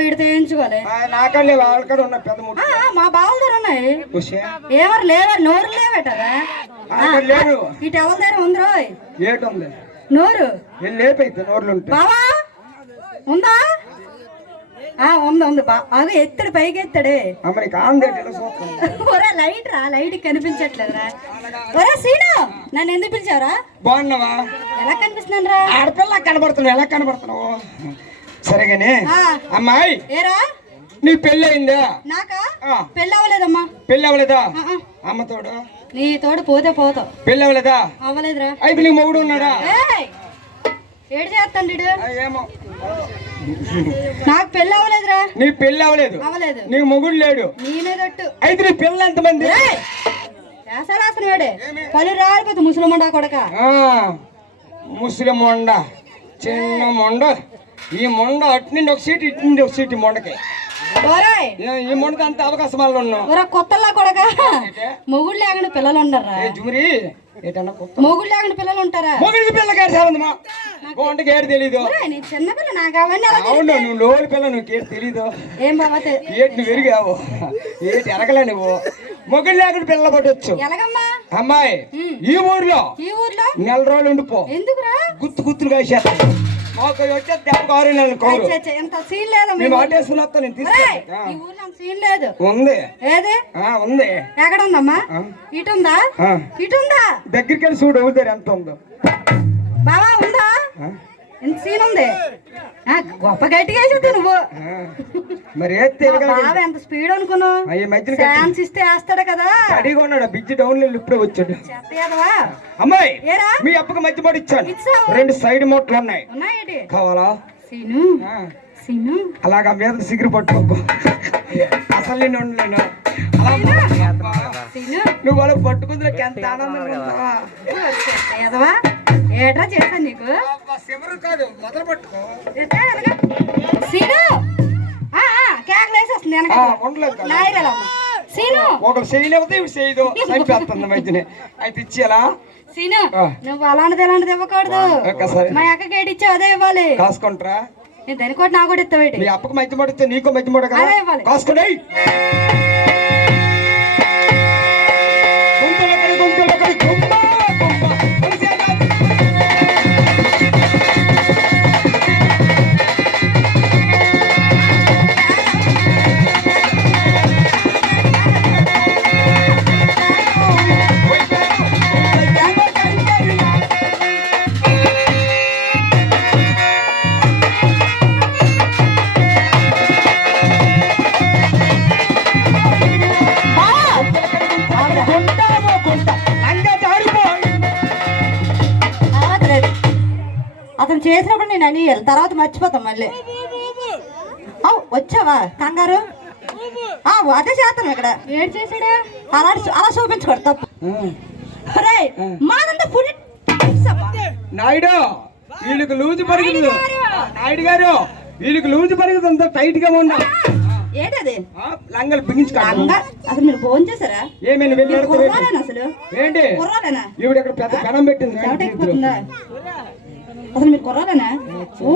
వీడితో నాకల్లే ఉన్న పెద్ద ముట్టు. మా బావుల దగ్గర ఉన్నాయి. ఖుషి ఏమరు లేవా? నోరు లేవటరా లేరు? ఇటు ఎవరి దగ్గర ఉంది రోయ్? నోరు. లేపైతే నోర్లు బావా? ఉందా? ఆ ఉంది ఉంది. బా అవి ఎత్తాడు పైకి ఎత్తాడే. ఒరే లైట్ రా లైట్ కనిపించట్లేదురా. ఒరే సీను నన్ను ఎందుకు పిలిచావురా? బాగున్నావా? ఎలా కనిపిస్తున్నాను రా ఆడపిల్ల కనబడుతున్నావు ఎలా కనబడుతున్నావు? సరేగానే. అమ్మాయి! ఏరా? నీ పెళ్ళి అయిందా నాకా. పెళ్ళి అవ్వలేదమ్మా పెళ్ళి అవ్వలేదా. అమ్మ తోడు? నీ తోడు పోతే పోతావు. పెళ్ళి అవ్వలేదా అవ్వలేదురా. అయితే నీ మొగుడు ఉన్నాడా? ఏడు చేస్తాడు ఆ, ఏమో. నాకు పెళ్ళి అవ్వలేదురా నీ పెళ్ళి అవ్వలేదు. అవ్వలేదు నీ మొగుడు లేడు. నేనే తట్టు. అయితే నీ పిల్లలు ఎంతమంది? వేసారాసిన వాడే పలు రాలిపోతుంది ముసలమండా కొడక. ఆ, ముస్లిం మొండ చిన్న మొండ. ఈ మొండ అటు నుండి ఒక సీట్ ఇటు నుండి ఒక సీట్ మొండకి. ఈ మొండకి అంత అవకాశం ఒరా కొత్తలా కొడక? మొగుడు లేకుండా పిల్లలు ఉండరా జుమరి? మొగుడు లేకుండా పిల్లలు ఉంటారా మొగుడికి పిల్ల గారి సంబంధమా మొండకి ఏడు తెలీదు. ఒరేయ్, నీ చిన్నపిల్ల నాకు అవన్నీ? అవును నువ్వు లోని పిల్ల నువ్వు ఏడు తెలీదు. ఏం బాబా ఏటి నువ్వు ఎరిగావు. ఏటి ఎరగలే నువ్వు. మొగుడు లేకుండా పిల్ల పట్టొచ్చు. ఎలాగమ్మా? అమ్మాయి. ఈ ఊర్లో ఈ ఊర్లో? నెల రోజులు ఉండిపో. ఎందుకురా? గుత్తు గుత్తులుగా వేసేస్తా మాకు వచ్చే దెబ్బ కారు నెలలు కౌరు ఛే, ఛే, ఇంత సీన్ లేదా మేము నేను. ఈ ఊర్లో అంత సీన్ లేదు. ఉంది. ఏది? ఆ ఉంది. ఎక్కడ ఉందమ్మా. ఇటు ఉందా. ఇటు ఉందా దగ్గరికి వెళ్ళి చూడు అవుతారు ఎంత ఉందో. బావా ఉందా? ఇంత సీన్ ఉంది? గొప్ప గట్టిగా వేసేద్దు నువ్వు. మరి ఎంత స్పీడ్ అనుకున్నావు? ఛాన్స్ ఇస్తే వేస్తాడు కదా. అడిగి ఉన్నాడు. బిజ్జి డౌన్ వెళ్ళి ఇప్పుడే వచ్చాడు. అమ్మాయి ఏరా? మీ అప్పకి మధ్య మాట ఇచ్చాను. రెండు సైడ్ మోట్లు ఉన్నాయి. కావాలా? సీను. ఆ. సీను. అలాగా మీద సిగురు పట్టుకోకు అసలు నేను ఉండలేను. నువ్వు వాళ్ళకి పట్టుకుందులోకి ఎంత ఆనందంగా ఏట్రా చేశాను నీకు? కాదు. మొదలు పట్టుకో? సీను. ఒకరు చేయలేకపోతే ఇవి చేయదు. మధ్యనే అయితే ఇచ్చేలా? సీను. నువ్వు అలాంటిది ఎలాంటిది ఇవ్వకూడదు. ఒక్కసారి. మా అక్కకి ఏటి ఇచ్చావు అదే ఇవ్వాలి. కాసుకుంటారా? నేను దాని కూడా నా కూడా ఇస్తావేటి మీ అప్పకి మధ్య పడితే నీకు మధ్య పడ కదా? అదే ఇవ్వాలి. కాసుకుని అతను చేసినప్పుడు నేను అని తర్వాత మర్చిపోతాం మళ్ళీ. వచ్చావా? కంగారు? ఆ, అదే చేస్తాను ఇక్కడ. ఏడు చేసాడా అలా అలా చూపించకూడదు తప్పు. మాదంతా ఫుల్ నాయుడు వీళ్ళకి లూజు నాయుడు గారు. వీళ్ళకి లూజు టైట్గా ఏంటది? లంగలు అసలు మీరు ఫోన్ చేశారా? ఏమైనా వెళ్ళి అసలు? ఏంటి? ఈవిడ ఇక్కడ పెద్ద పెనం పెట్టింది. అసలు మీరు కుర్రాలేనా ఓ